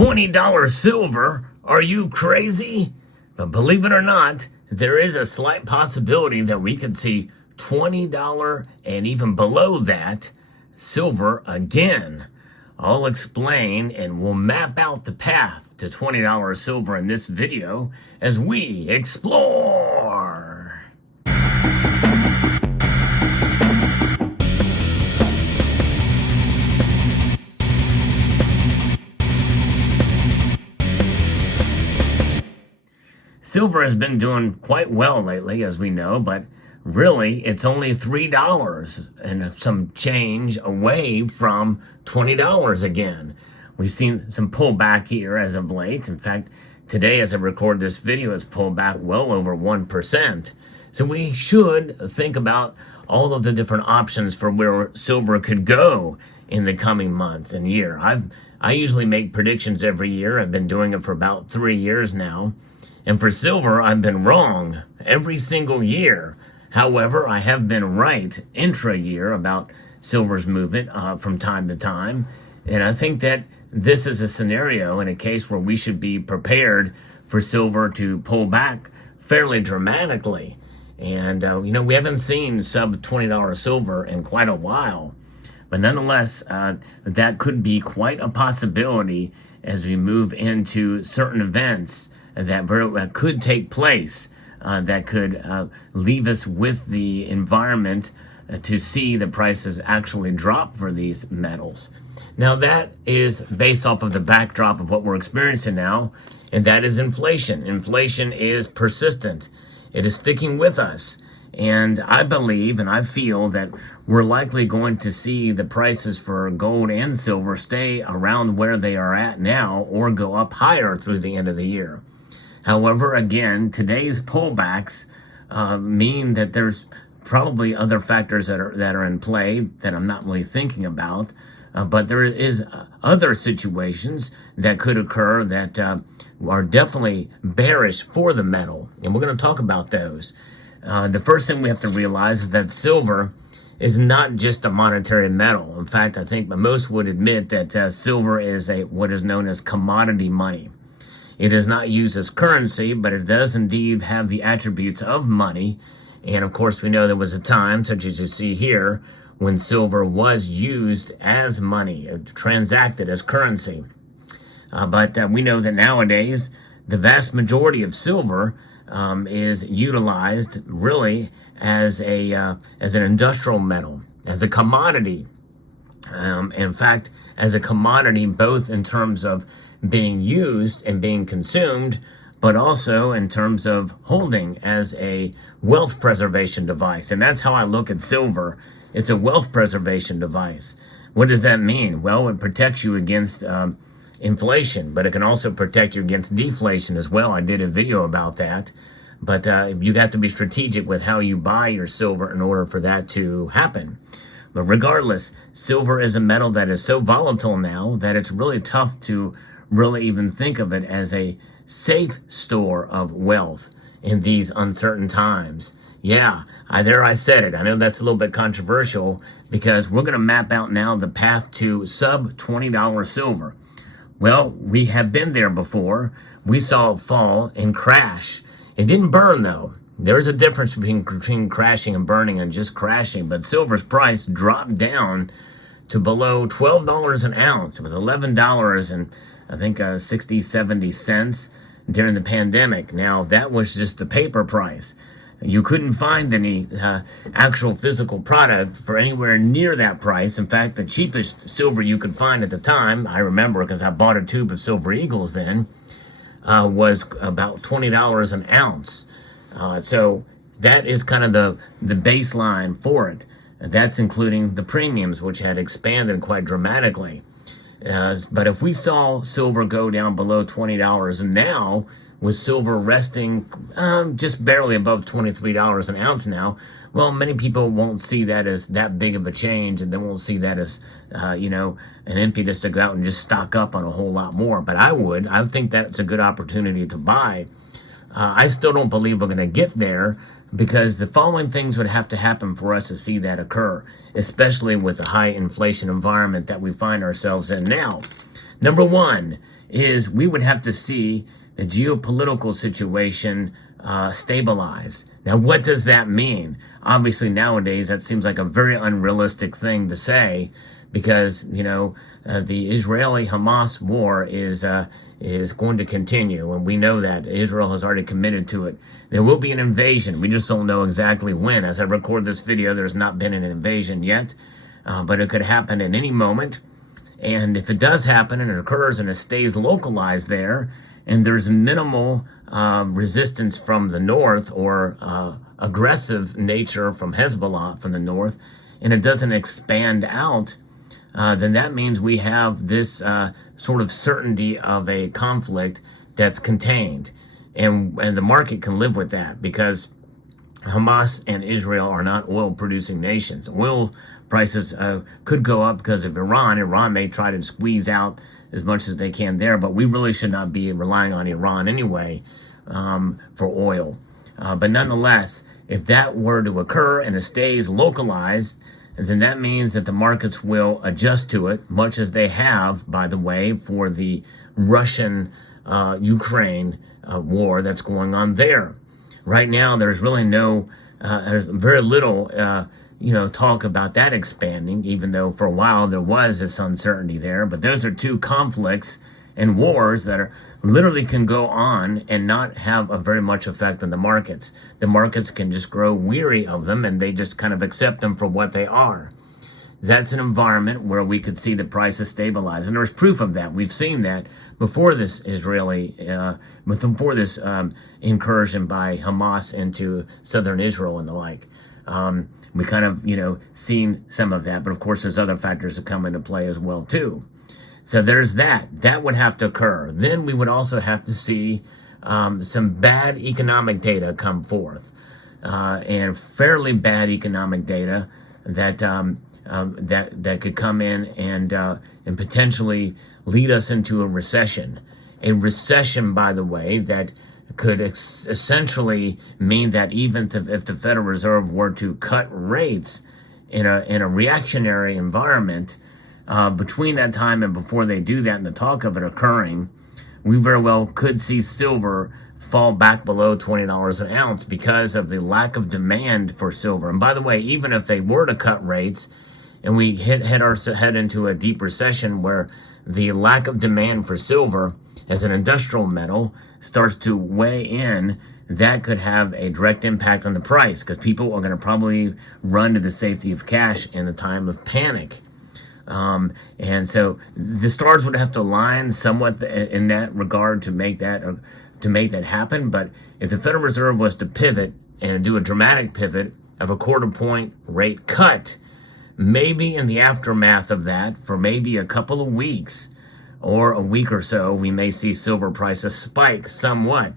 $20 silver? Are you crazy? But believe it or not, there is a slight possibility that we could see $20 and even below that silver again. I'll explain and we'll map out the path to $20 silver in this video as we explore. Silver has been doing quite well lately, as we know, but really it's only $3 and some change away from $20 again. We've seen some pullback here as of late. In fact, today as I record this video, it's pulled back well over 1%. So we should think about all of the different options for where silver could go in the coming months and year. I usually make predictions every year. I've been doing it for about 3 years now. And for silver, I've been wrong every single year. However, I have been right intra-year about silver's movement from time to time. And I think that this is a scenario in a case where we should be prepared for silver to pull back fairly dramatically. And, we haven't seen sub $20 silver in quite a while. But nonetheless, that could be quite a possibility as we move into certain events that could take place, that could leave us with the environment to see the prices actually drop for these metals. Now that is based off of the backdrop of what we're experiencing now, and that is inflation. Inflation is persistent. It is sticking with us. And I believe and I feel that we're likely going to see the prices for gold and silver stay around where they are at now or go up higher through the end of the year. However, again, today's pullbacks mean that there's probably other factors that are in play that I'm not really thinking about. But there is other situations that could occur that are definitely bearish for the metal. And we're going to talk about those. The first thing we have to realize is that silver is not just a monetary metal. In fact, I think most would admit that silver is what is known as commodity money. It is not used as currency, but it does indeed have the attributes of money. And of course, we know there was a time, such as you see here, when silver was used as money, transacted as currency. But we know that nowadays, the vast majority of silver is utilized really as an industrial metal, as a commodity. In fact, as a commodity, both in terms of being used and being consumed, but also in terms of holding as a wealth preservation device. And that's how I look at silver. It's a wealth preservation device. What does that mean? Well, it protects you against inflation, but it can also protect you against deflation as well. I did a video about that. But you have to be strategic with how you buy your silver in order for that to happen. But regardless, silver is a metal that is so volatile now that it's really tough to really even think of it as a safe store of wealth in these uncertain times. Yeah, I said it. I know that's a little bit controversial because we're going to map out now the path to sub $20 silver. Well, we have been there before. We saw it fall and crash. It didn't burn though. There's a difference between crashing and burning and just crashing, but silver's price dropped down to below $12 an ounce. It was $11 and I think 60, 70 cents during the pandemic. Now that was just the paper price. You couldn't find any actual physical product for anywhere near that price. In fact, the cheapest silver you could find at the time, I remember because I bought a tube of Silver Eagles then, was about $20 an ounce. So that is kind of the baseline for it. That's including the premiums, which had expanded quite dramatically. But if we saw silver go down below $20 now, with silver resting just barely above $23 an ounce now, well, many people won't see that as that big of a change, and they won't see that as, an impetus to go out and just stock up on a whole lot more. But I would. I think that's a good opportunity to buy. I still don't believe we're going to get there because the following things would have to happen for us to see that occur, especially with the high inflation environment that we find ourselves in now. Number one is we would have to see the geopolitical situation stabilize. Now, what does that mean? Obviously, nowadays, that seems like a very unrealistic thing to say because, the Israeli-Hamas war is going to continue, and we know that. Israel has already committed to it. There will be an invasion. We just don't know exactly when. As I record this video, there's not been an invasion yet, but it could happen at any moment. And if it does happen and it occurs and it stays localized there, and there's minimal resistance from the north or aggressive nature from Hezbollah from the north, and it doesn't expand out, then that means we have this sort of certainty of a conflict that's contained. And the market can live with that because Hamas and Israel are not oil-producing nations. Oil prices could go up because of Iran. Iran may try to squeeze out as much as they can there, but we really should not be relying on Iran anyway for oil. But nonetheless, if that were to occur and it stays localized, then that means that the markets will adjust to it, much as they have, by the way, for the Russian-Ukraine war that's going on there. Right now, there's really there's very little, talk about that expanding, even though for a while there was this uncertainty there. But those are two conflicts and wars that are literally can go on and not have a very much effect on the markets. The markets can just grow weary of them and they just kind of accept them for what they are. That's an environment where we could see the prices stabilize. And there's proof of that. We've seen that before this before this incursion by Hamas into southern Israel and the like. We kind of, seen some of that. But of course, there's other factors that come into play as well, too. So there's that. That would have to occur. Then we would also have to see some bad economic data come forth. And fairly bad economic data that that could come in and potentially lead us into a recession. A recession, by the way, that could essentially mean that even if the Federal Reserve were to cut rates in a reactionary environment, between that time and before they do that and the talk of it occurring, we very well could see silver fall back below $20 an ounce because of the lack of demand for silver. And by the way, even if they were to cut rates and we head into a deep recession where the lack of demand for silver as an industrial metal starts to weigh in, that could have a direct impact on the price because people are going to probably run to the safety of cash in a time of panic. And so the stars would have to align somewhat in that regard to make that happen. But if the Federal Reserve was to pivot and do a dramatic pivot of a quarter-point rate cut, maybe in the aftermath of that, for maybe a couple of weeks or a week or so, we may see silver prices spike somewhat.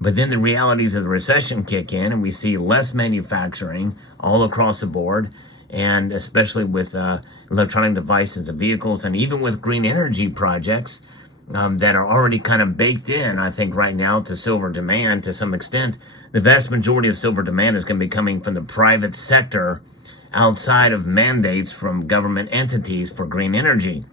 But then the realities of the recession kick in and we see less manufacturing all across the board, and especially with electronic devices and vehicles, and even with green energy projects that are already kind of baked in, I think, right now to silver demand to some extent. The vast majority of silver demand is going to be coming from the private sector outside of mandates from government entities for green energy.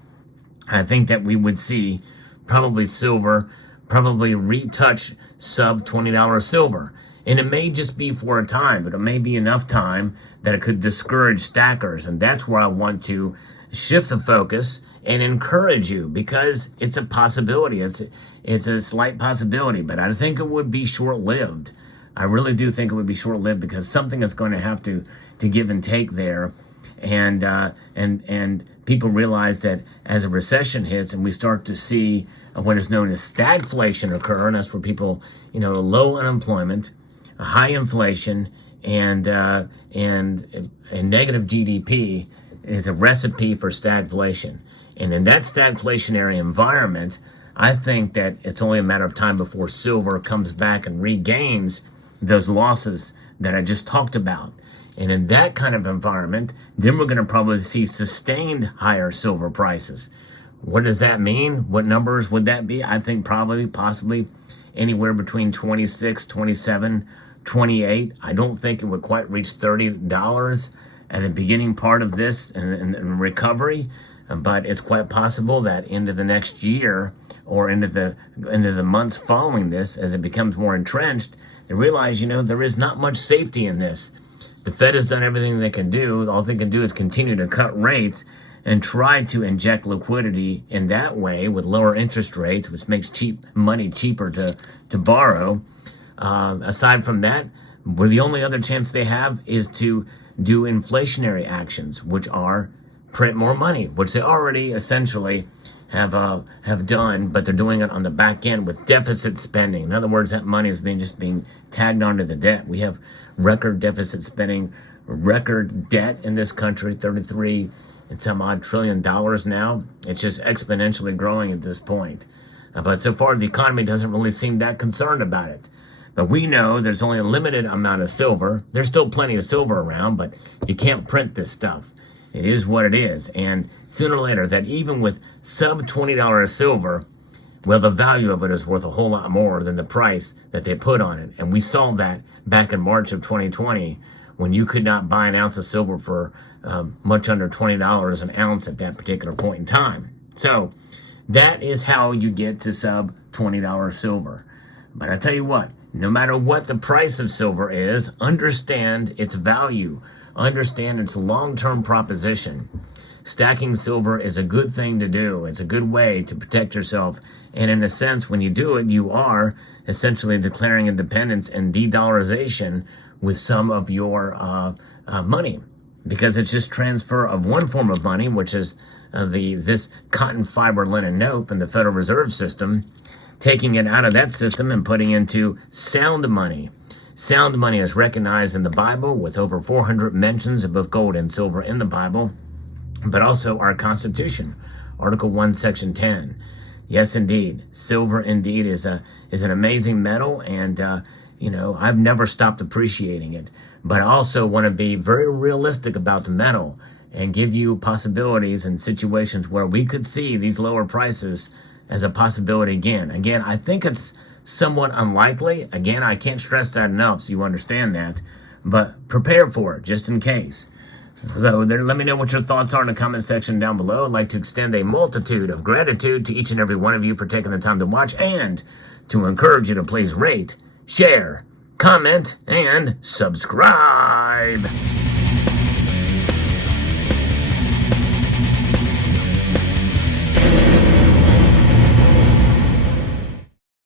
I think that we would see probably silver retouch sub $20 silver. And it may just be for a time, but it may be enough time that it could discourage stackers. And that's where I want to shift the focus and encourage you, because it's a possibility. It's a slight possibility, but I think it would be short-lived. I really do think it would be short-lived because something is going to have to give and take there. And people realize that as a recession hits and we start to see what is known as stagflation occur, and that's where people, low unemployment, high inflation, and negative GDP is a recipe for stagflation. And in that stagflationary environment, I think that it's only a matter of time before silver comes back and regains those losses that I just talked about. And in that kind of environment, then we're going to probably see sustained higher silver prices. What does that mean? What numbers would that be? I think possibly anywhere between 26, 27, 28. I don't think it would quite reach $30 at the beginning part of this and recovery. but it's quite possible that into the next year or into the months following this, as it becomes more entrenched, they realize, there is not much safety in this. The Fed has done everything they can do. All they can do is continue to cut rates and try to inject liquidity in that way with lower interest rates, which makes money cheaper to borrow. Aside from that, where the only other chance they have is to do inflationary actions, which are print more money, which they already essentially have done, but they're doing it on the back end with deficit spending. In other words, that money is just being tagged onto the debt. We have record deficit spending, record debt in this country, 33 and some odd trillion dollars now. It's just exponentially growing at this point. But so far, the economy doesn't really seem that concerned about it. But we know there's only a limited amount of silver. There's still plenty of silver around, but you can't print this stuff. It is what it is. And sooner or later, that even with sub $20 silver, well, the value of it is worth a whole lot more than the price that they put on it. And we saw that back in March of 2020, when you could not buy an ounce of silver for much under $20 an ounce at that particular point in time. So that is how you get to sub $20 silver. But I tell you what, no matter what the price of silver is, understand its value. Understand its long-term proposition. Stacking silver is a good thing to do. It's a good way to protect yourself. And in a sense, when you do it, you are essentially declaring independence and de-dollarization with some of your money. Because it's just transfer of one form of money, which is this cotton fiber linen note from the Federal Reserve System, taking it out of that system and putting into sound money. Sound money is recognized in the Bible with over 400 mentions of both gold and silver in the Bible, but also our Constitution, Article 1, Section 10. Yes, indeed. Silver, indeed, is an amazing metal, and, I've never stopped appreciating it. But I also want to be very realistic about the metal and give you possibilities and situations where we could see these lower prices as a possibility again. Again, I think it's somewhat unlikely. Again, I can't stress that enough so you understand that. But prepare for it, just in case. So let me know what your thoughts are in the comment section down below. I'd like to extend a multitude of gratitude to each and every one of you for taking the time to watch, and to encourage you to please rate, share, comment, and subscribe.